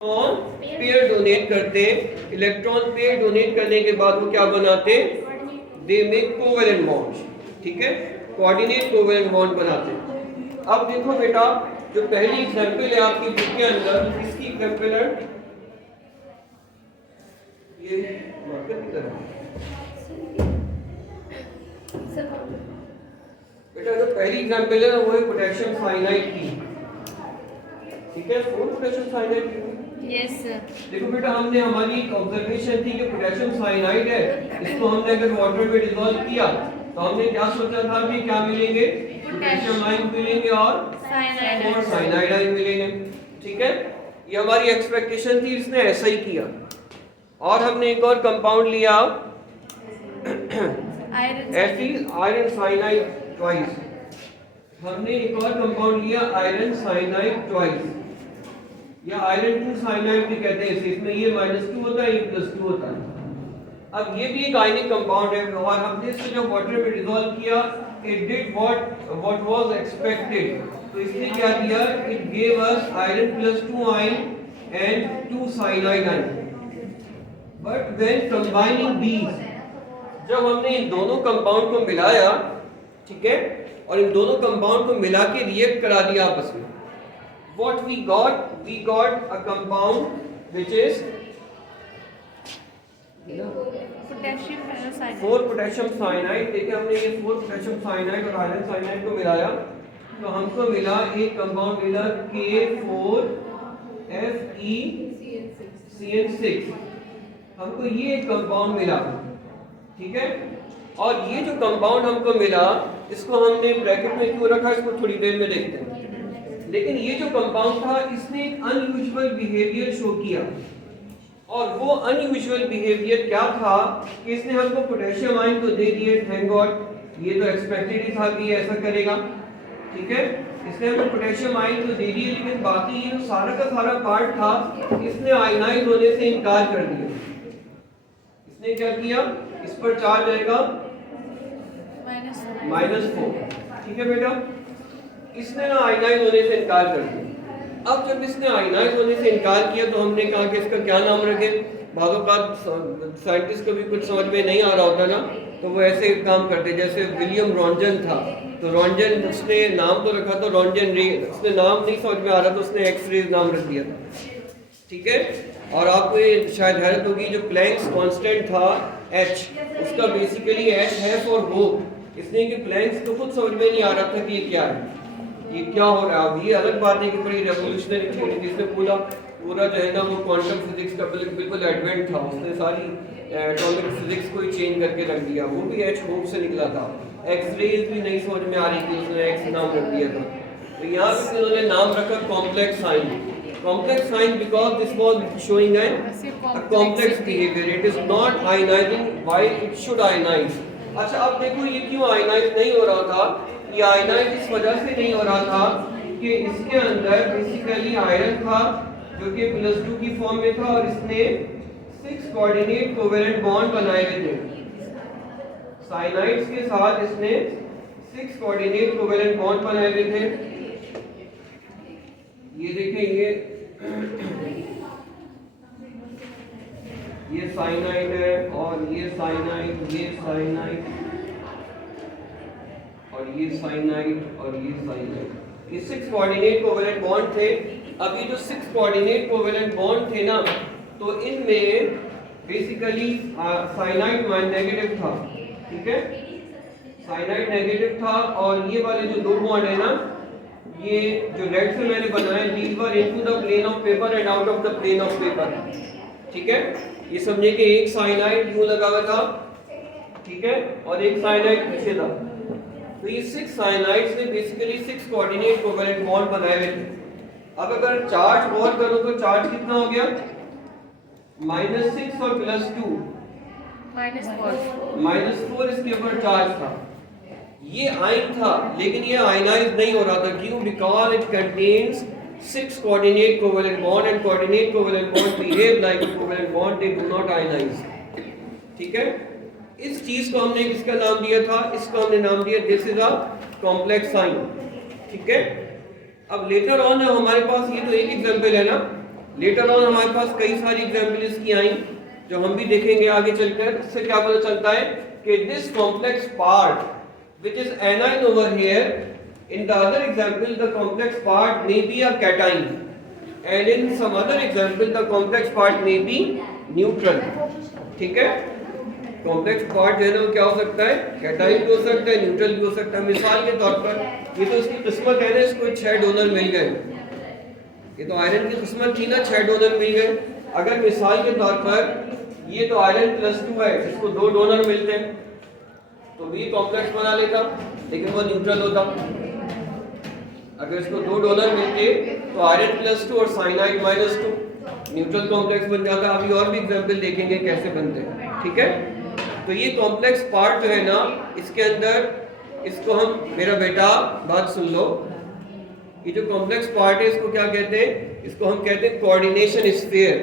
Pair donate करते हैं। Electron pair donate करने के बाद वो क्या बनाते हैं? They make covalent bonds. ठीक है, कोऑर्डिनेट कोवेलेंट बॉन्ड बनाते हैं। अब देखो बेटा, जो पहली एग्जांपल है आपकी बुक के अंदर, इसकी एग्जांपल है ये मार्कर की तरह। बेटा जो पहली एग्जांपल है वो है पोटेशियम साइनाइड की। ठीक है, 4 पोटेशियम साइनाइड की। Yes sir. देखो बेटा, हमने हमारी ऑब्जर्वेशन थी कि पोटेशियम साइनाइड है, इसको हमने अगर वाटर में डिसॉल्व किया तो हमने क्या सोचा था कि क्या मिलेंगे? पोटेशियम आयन मिलेंगे और साइनाइड आयन मिलेंगे। ठीक है, ये हमारी एक्सपेक्टेशन थी, इसने ऐसा ही किया। और हमने एक और कंपाउंड लिया आयरन साइनाइड ट्वाइस। हमने एक और कंपाउंड लिया आयरन साइनाइड ट्वाइस, या आयरन 2 साइनाइड भी कहते हैं इसे। इसमें ये -2 होता है, ये +2 होता है। अब ये भी एक आयनिक कंपाउंड है और हमने इसे जब वाटर में डिसॉल्व किया, it did what was expected. तो इसने क्या दिया? It gave us iron +2 ion and 2 cyanide ion. But when combining these, जब हमने इन दोनों कंपाउंड को मिलाया, ठीक है, और इन दोनों कंपाउंड को मिला के रिएक्ट करा दिया आपस में, what we got a compound which is potassium 4 potassium cyanide. देखिए, हमने ये 4 पोटेशियम साइनाइड और आयरन साइनाइड को मिलाया तो हमको मिला एक कंपाउंड मिला K4FeCN6। हमको ये एक कंपाउंड मिला। ठीक है, और ये जो कंपाउंड हमको मिला, इसको हमने ब्रैकेट में क्यों रखा, इसको थोड़ी देर में देखते हैं। लेकिन ये जो कंपाउंड था, इसने एक अनयूजुअल बिहेवियर शो किया। और वो अनयूजुअल बिहेवियर क्या था कि इसने हमको पोटेशियम आयन तो दे दिए, थैंक गॉड, ये तो एक्सपेक्टेड ही था कि ये ऐसा करेगा। ठीक है, इसने हमको पोटेशियम आयन तो दे दिए, लेकिन बाकी ये जो सारा का सारा पार्ट था, इसने आयनाइज होने से इनकार कर दिया। इसने क्या किया? इस पर चार्ज आएगा -4। ठीक है बेटा, इसने ना आयनाइज होने से इनकार कर दिया। अब जब इसने आयनाइज होने से इनकार किया तो हमने कहा कि इसका क्या नाम रखें। बाज़ों का साइंटिस्ट को भी कुछ समझ में नहीं आ रहा होता ना, तो वो ऐसे काम करते, जैसे विलियम रॉन्जन था, तो रॉन्जन उसने नाम तो रखा था रॉन्जन रे, उसने नाम नहीं समझ में आ रहा तो उसने एक्स-रेज नाम रख दिया था। ठीक है, और आपको ये शायद हैरत होगी, जो प्लैंक्स कांस्टेंट था H, उसका बेसिकली H है फॉर होप। इसलिए कि प्लैंक्स को खुद समझ में नहीं आ रहा था कि ये क्या है, ये क्या हो रहा है। अब ये अलग बात है कि बड़ी रेवोल्यूशनरी थ्योरी, जिसने पूरा जो है ना वो क्वांटम फिजिक्स का बिल्कुल एडवेंट था, उसने सारी एटॉमिक फिजिक्स को ही चेंज करके रख दिया। वो भी H होप से निकला था। एक्स-रेज भी नहीं समझ में आ रही थी, उसने X नाम रख दिया था। तो यहाँ पे उन्होंने नाम रखा complex sign. Complex sign because this was showing a complex behavior. It is not ionizing while it should ionize. अच्छा, अब देखो ये क्यों आयनाइज नहीं हो रहा था। ये आयनाइज इस वजह से नहीं हो रहा था कि इसके अंदर बेसिकली आयरन था जो कि +2 की फॉर्म में था, और इसने 6 कोऑर्डिनेट कोवेलेंट बॉन्ड बनाए हुए थे। साइनाइड्स के साथ इसने 6 कोऑर्डिनेट कोवेलेंट बॉन्ड बनाए हुए थे। ये देखें, ये साइनाइड है, और ये साइनाइड, ये साइनाइड, और ये साइनाइड, और ये साइनाइड। ये 6 कोऑर्डिनेट कोवेलेंट बॉन्ड थे। अब ये जो 6 कोऑर्डिनेट कोवेलेंट बॉन्ड थे ना, तो इनमें बेसिकली साइनाइड नेगेटिव था। ठीक है, साइनाइड नेगेटिव था, और ये वाले जो 2 बॉन्ड है ना, ये जो रेड से मैंने बनाया, these were into the plane of paper and out of the plane of paper। ठीक है, ये समझे कि एक साइनाइड यूं लगा हुआ था, ठीक है, और एक साइनाइड पीछे था। तो ये 6 साइनाइड्स ने बेसिकली 6 कोऑर्डिनेट कोवेलेंट बॉन्ड बनाए हुए थे। अब अगर चार्ज और करो तो चार्ज कितना हो गया? -6 और +2 -4 इसके ऊपर चार्ज था। ये आयन था, लेकिन ये आयनाइज नहीं हो रहा था। क्यों? Because it contains 6 coordinate covalent bond, and coordinate covalent bond behave like a covalent bond, they do not ionise. ठीक है, इस चीज को हमने किसका नाम दिया था? इसको हमने नाम दिया this is a complex sign. ठीक है, अब लेटर ऑन हमारे पास ये तो एक एग्जांपल है ना, लेटर ऑन हमारे पास कई सारी एग्जाम्पल इसकी आई जो हम भी देखेंगे आगे चलकर। इससे क्या पता चलता है कि this complex part which is anion over here, in the other example the complex part may be a cation, and in some other example the complex part may be neutral। ठीक है, कॉम्प्लेक्स पार्ट जो है ना वो क्या हो सकता है, कैटाइन भी हो सकता है, न्यूट्रल भी हो सकता है। मिसाल के तौर पर ये तो इसकी किस्मत है ना, इसको 6 डोनर मिल गए, ये तो आयरन की किस्मत थी ना, 6 डोनर मिल गए। अगर मिसाल के तौर पर ये तो आयरन +2 है, इसको 2 डोनर मिलते हैं तो भी कॉम्प्लेक्स बना लेता, लेकिन वो न्यूट्रल होता। अगर इसको 2 डोनर मिलते तो आयरन +2 और साइनाइड -2 न्यूट्रल कॉम्प्लेक्स बन जाता। अभी और भी एग्जांपल देखेंगे कैसे बनते हैं। ठीक है, तो ये कॉम्प्लेक्स पार्ट जो है ना, इसके अंदर इसको हम, मेरा बेटा बात सुन लो, ये जो कॉम्प्लेक्स पार्ट है इसको क्या कहते हैं, इसको हम कहते हैं कोऑर्डिनेशन स्फीयर।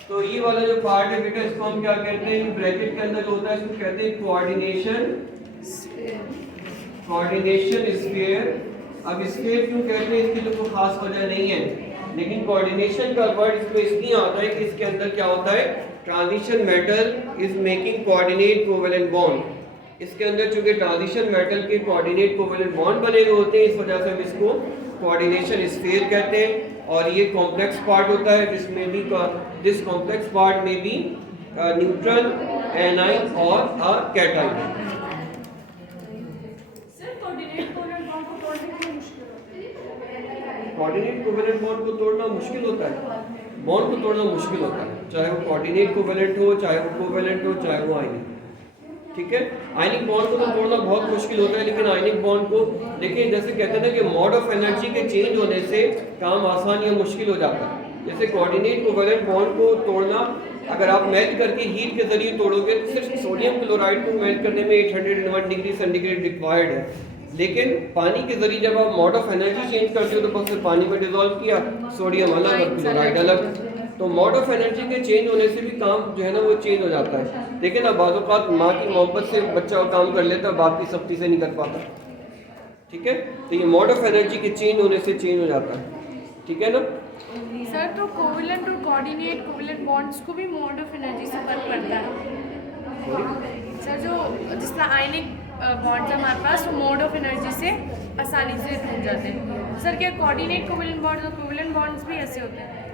तो ये वाला जो पार्ट है बेटा, इसको हम क्या कहते हैं, ब्रैकेट के अंदर जो होता है इसको कहते हैं कोऑर्डिनेशन स्फीयर। अब स्फीयर क्यों कहते हैं, इसकी तो कोई खास वजह नहीं है, लेकिन कोऑर्डिनेशन का वर्ड इसमें इसलिए आता है कि इसके अंदर क्या होता है, transition metal is making coordinate covalent bond. इसके अंदर चूंकि ट्रांजिशन मेटल के कोऑर्डिनेट कोवेलेंट बॉन्ड बने हुए होते हैं, इस वजह से हम इसको कोऑर्डिनेशन स्फीयर कहते हैं। और ये कॉम्प्लेक्स पार्ट होता है जिसमें भी दिस कॉम्प्लेक्स पार्ट में भी न्यूट्रल, एनाइन और कैटाइन। कोऑर्डिनेट कोवेलेंट बॉन्ड को तोड़ना मुश्किल होता है, बॉन्ड को तोड़ना मुश्किल होता है, चाहे वो कोऑर्डिनेट कोवेलेंट हो, चाहे वो कोवेलेंट हो, चाहे वो आयनिक। ठीक है, आयनिक बॉन्ड को तो तोड़ना बहुत मुश्किल होता है, लेकिन आयनिक बॉन्ड को, लेकिन जैसे कहते हैं ना कि मोड ऑफ एनर्जी के चेंज होने से काम आसान या मुश्किल हो जाता है। जैसे कोऑर्डिनेट कोवेलेंट बॉन्ड को तोड़ना, अगर आप मेल्ट करके हीट के जरिए तोड़ोगे तो सिर्फ सोडियम क्लोराइड को मेल्ट करने में 801 डिग्री सेंटीग्रेड रिक्वायर्ड है, लेकिन पानी के जरिए जब आप मोड ऑफ एनर्जी चेंज करते हो तो बस पानी में डिसॉल्व किया, सोडियम अलग और क्लोराइड अलग, तो मोड ऑफ एनर्जी के चेंज होने से भी काम जो है ना वो चेंज हो जाता है। लेकिन अब बाज़ औक़ात माँ की मोहब्बत से बच्चा काम कर लेता है, बाप की सख्ती से नहीं कर पाता। ठीक है, तो ये मोड ऑफ एनर्जी के चेंज होने से चेंज हो जाता है। ठीक है ना सर, तो कोवेलेंट और कोऑर्डिनेट कोवेलेंट बॉन्ड्स को भी मोड ऑफ एनर्जी से फर्क पड़ता है सर। जो जिस तरह आयनिक बॉन्ड्स हमारे पास वो मोड ऑफ एनर्जी से आसानी से टूट जाते हैं सर, क्या कोऑर्डिनेट कोवेलेंट बॉन्ड्स और कोवेलेंट बॉन्ड्स भी ऐसे होते हैं?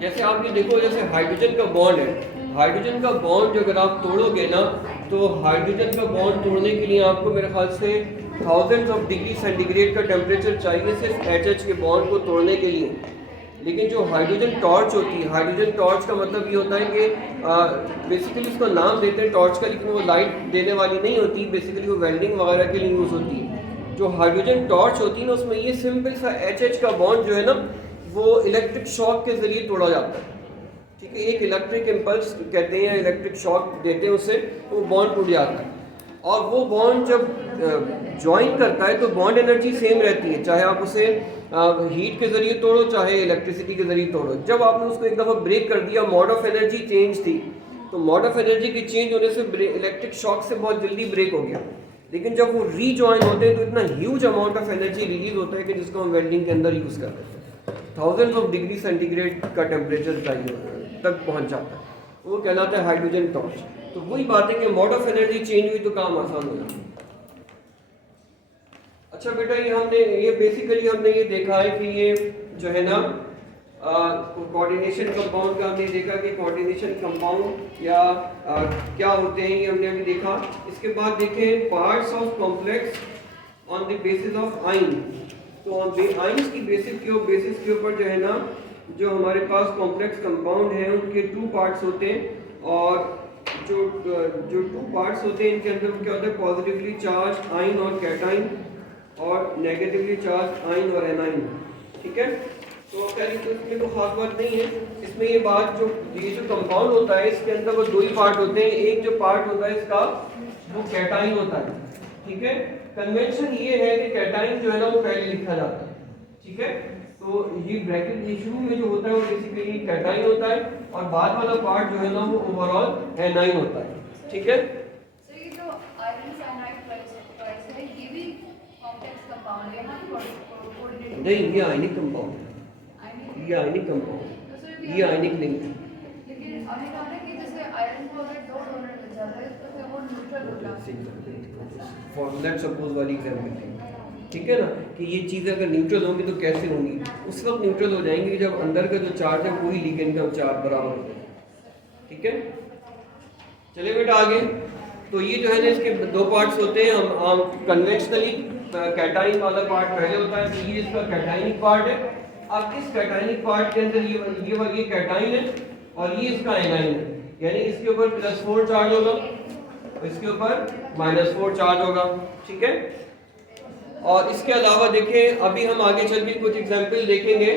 जैसे आप ये देखो, जैसे हाइड्रोजन का बॉन्ड है, हाइड्रोजन का बॉन्ड जो अगर आप तोड़ोगे ना, तो हाइड्रोजन का बॉन्ड तोड़ने के लिए आपको मेरे ख्याल से थाउजेंड्स ऑफ डिग्री सेंटीग्रेड का टेम्परेचर चाहिए सिर्फ एचएच के बॉन्ड को तोड़ने के लिए। लेकिन जो हाइड्रोजन टॉर्च होती है, हाइड्रोजन टॉर्च का मतलब ये होता है कि बेसिकली उसको नाम देते हैं टॉर्च का, लेकिन वो लाइट देने वाली नहीं होती, बेसिकली वो वेल्डिंग वगैरह के लिए यूज़ होती है। जो हाइड्रोजन टॉर्च होती है ना, उसमें ये सिंपल सा एचएच का बॉन्ड जो है ना, वो इलेक्ट्रिक शॉक के ज़रिए तोड़ा जाता है। ठीक है, एक इलेक्ट्रिक इम्पल्स कहते हैं या इलेक्ट्रिक शॉक देते हैं उससे, तो वो बॉन्ड टूट जाता है। और वो बॉन्ड जब ज्वाइन करता है तो बॉन्ड एनर्जी सेम रहती है, चाहे आप उसे हीट के ज़रिए तोड़ो चाहे इलेक्ट्रिसिटी के ज़रिए तोड़ो। जब आपने उसको एक दफ़ा ब्रेक कर दिया, मोड ऑफ एनर्जी चेंज थी, तो मोड ऑफ एनर्जी के चेंज होने से इलेक्ट्रिक शॉक से बहुत जल्दी ब्रेक हो गया। लेकिन जब वो रीजॉइन होते हैं तो इतना huge amount of energy release होता है कि जिसको हम वेल्डिंग के अंदर यूज़ करते हैं। थाउजेंड्स ऑफ डिग्री सेंटीग्रेड का टेम्परेचर चाहिए तक पहुंच जाता है, वो कहलाता है हाइड्रोजन टॉर्च। तो वही बात है कि मोड ऑफ एनर्जी चेंज हुई तो काम आसान हो जाता है। अच्छा बेटा, ये बेसिकली हमने ये देखा है कि ये जो है ना कोऑर्डिनेशन कंपाउंड का हमने देखा कि कोऑर्डिनेशन कंपाउंड या क्या होते हैं, ये हमने अभी देखा। इसके बाद देखें parts of complex on the basis of आइन। तो आइंस की बेसिस के ऊपर जो है ना, जो हमारे पास कॉम्प्लेक्स कंपाउंड है उनके 2 पार्ट्स होते हैं, और जो 2 पार्ट्स होते हैं इनके अंदर क्या होता है, पॉजिटिवली चार्ज आइन और कैटाइन और नेगेटिवली चार्ज आइन और एनाइन। ठीक है, तो इसमें तो खास बात नहीं है। इसमें ये बात ये जो कंपाउंड होता है इसके अंदर वो 2 ही पार्ट होते हैं। एक जो पार्ट होता है इसका वो कैटाइन होता है। ठीक है, कन्वेंशन ये है कि कैटाइन जो है ना वो पहले लिखा जाता है। ठीक है, तो ये ब्रैकेट ये शुरू में जो होता है वो बेसिकली कैटाइन होता है, और बाद वाला पार्ट जो है ना वो ओवरऑल एनाइन होता है। ठीक है, सो ये जो आयरन साइनाइड ट्वाइस है, ये भी कॉम्प्लेक्स कंपाउंड है ना, कोऑर्डिनेट नहीं, ये आयनिक कंपाउंड है, ये आयनिक कंपाउंड, ये आयनिक लिंक है। लेकिन अभी कहा ना कि जैसे आयरन को अगर 2 डोनर मिल जाता है तो फिर वो न्यूट्रल होगा। फॉर लेट्स सपोज वाली एग्जांपल, ठीक है ना, कि ये चीज़ें अगर न्यूट्रल होंगी तो कैसे होंगी? उस वक्त न्यूट्रल हो जाएंगी जब अंदर का जो चार्ज है वही लिगेंड का चार्ज बराबर हो। ठीक है, चलिए बेटा आगे। तो ये जो है ना, इसके 2 पार्ट्स होते हैं। हम कन्वेंशनली कैटाइन वाला पार्ट पहले होता है, तो ये इसका कैटाइनिक पार्ट है। अब इस कैटाइनिक पार्ट के अंदर ये कैटाइन है और ये इसका एनाइन है, यानी इसके ऊपर +4 चार्ज होगा और इसके ऊपर -4 चार्ज होगा। ठीक है, और इसके अलावा देखें, अभी हम आगे चल के कुछ एग्जाम्पल देखेंगे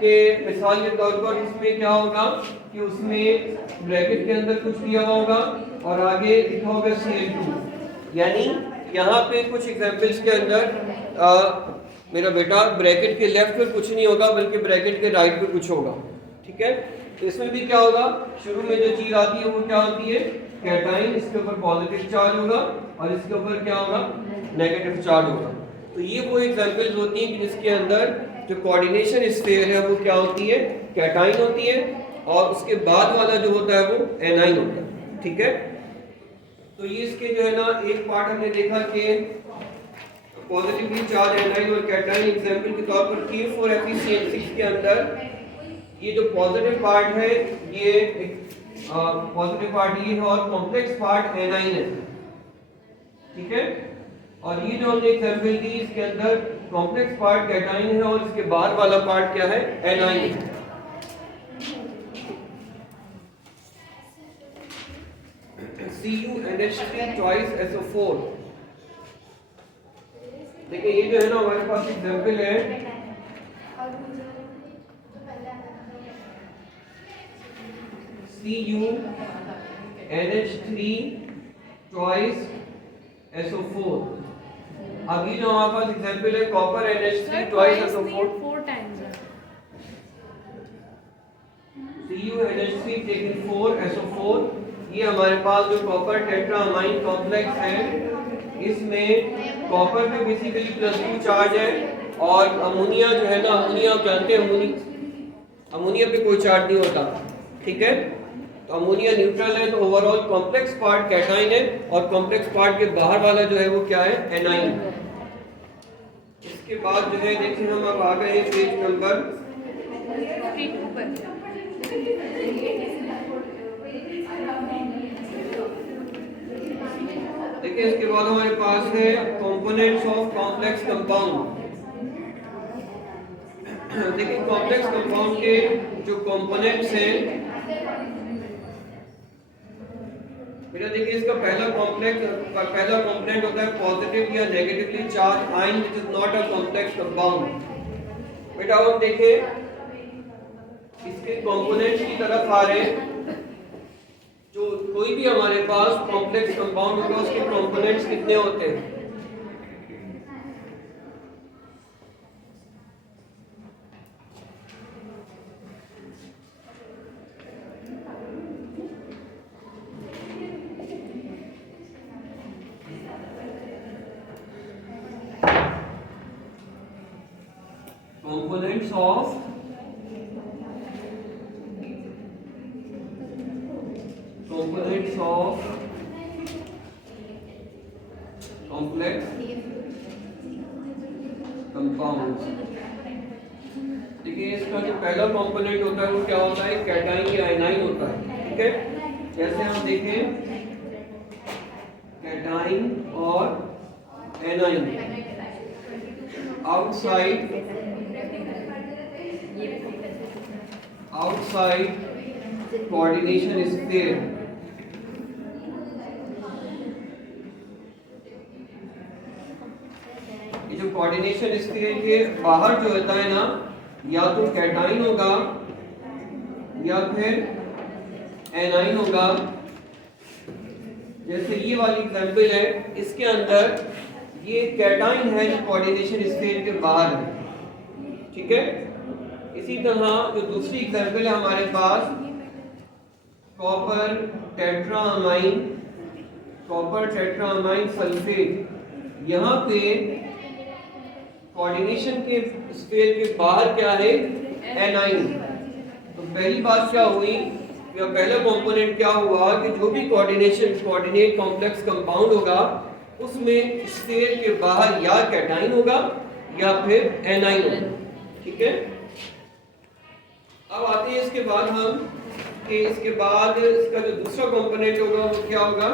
कि मिसाल के तौर पर इसमें क्या होगा कि उसमें ब्रैकेट के अंदर कुछ दिया हुआ होगा और आगे लिखा होगा Cl2, यानी यहाँ पे कुछ एग्जाम्पल्स के अंदर मेरा बेटा ब्रैकेट के लेफ्ट पर कुछ नहीं होगा बल्कि ब्रैकेट के राइट पे कुछ होगा। ठीक है, तो इसमें भी क्या होगा, शुरू में जो चीज आती है वो क्या होती है, कैटाइन, इसके ऊपर पॉजिटिव चार्ज होगा और इसके ऊपर क्या होगा, नेगेटिव चार्ज होगा। तो ये वो एग्जांपल्स होती हैं कि जिसके अंदर जो कोऑर्डिनेशन स्फीयर है वो क्या होती है, कैटाइन होती है और उसके बाद वाला जो होता है वो एनाइन होता है। ठीक है, तो ये इसके जो है ना, एक पार्ट हमने देखा कि पॉजिटिवली चार्ज एनाइन और कैटाइन एग्जांपल के तौर पर K4Fe6 के अंदर ये जो पॉजिटिव पार्ट है ये पॉजिटिव पार्ट ये है और कॉम्प्लेक्स पार्ट एनाइन है। ठीक है, और ये जो हमने एग्जांपल दी इसके अंदर कॉम्प्लेक्स पार्ट कैटाइन है और इसके बाद वाला पार्ट क्या है, एनाइन है। CuNH3 twice SO4। देखिए ये जो है ना हमारे पास एग्जांपल है, CuNH3 twice SO4। अब ये जो हमारे पास एग्जांपल है copper NH3 twice SO4, 4 times है। CuNH3 taken 4 SO4। ये हमारे पास जो कॉपर टेट्रामाइन कॉम्प्लेक्स है इसमें कॉपर पे बेसिकली +2 चार्ज है और अमोनिया जो है ना, अमोनिया आप जानते हैं, अमोनिया पे कोई चार्ज नहीं होता। ठीक है, तो अमोनिया न्यूट्रल है, तो ओवरऑल कॉम्प्लेक्स पार्ट कैटाइन है और कॉम्प्लेक्स पार्ट के बाहर वाला जो है वो क्या है, एनाइन। इसके बाद जो है देखिए हम अब आ गए हैं पेज नंबर 52 पर। देखिए इसके बाद हमारे पास है कंपोनेंट्स ऑफ कॉम्प्लेक्स कंपाउंड। देखिए कॉम्प्लेक्स कंपाउंड के जो कंपोनेंट्स हैं, बेटा देखिए इसका पहला कंपोनेंट होता है पॉजिटिव या negatively charge ion which is not a complex compound. बेटा अब देखिए इसके कंपोनेंट्स की तरफ आ रहे हैं, जो कोई भी हमारे पास कॉम्प्लेक्स कंपाउंड होगा उसके कंपोनेंट्स कितने होते हैं, components of complex compounds। देखिए इसका जो पहला कंपोनेंट होता है वो क्या होता है, कैटाइन या आयनाइन होता है। ठीक है, जैसे हम देखें कैटाइन और एनाइन, आउटसाइड कोऑर्डिनेशन स्फीयर। ये जो कोऑर्डिनेशन स्फीयर के बाहर जो होता है ना, या तो कैटाइन होगा या फिर एनाइन होगा। जैसे ये वाली एग्जांपल है, इसके अंदर ये कैटाइन है जो कोऑर्डिनेशन स्फीयर के बाहर है। ठीक है, इसी तरह जो दूसरी एग्जांपल है हमारे पास कॉपर टेट्रामाइन सल्फेट, यहाँ पे कोऑर्डिनेशन के स्फीयर के बाहर क्या है, एनाइन। तो पहली बात क्या हुई, या पहला कंपोनेंट क्या हुआ कि जो भी कोऑर्डिनेट कॉम्प्लेक्स कंपाउंड होगा उसमें स्फीयर के बाहर या कैटाइन होगा या फिर एनाइन होगा। ठीक है, अब आते हैं इसके बाद हम कि इसके बाद इसका जो दूसरा कंपोनेंट होगा वो क्या होगा,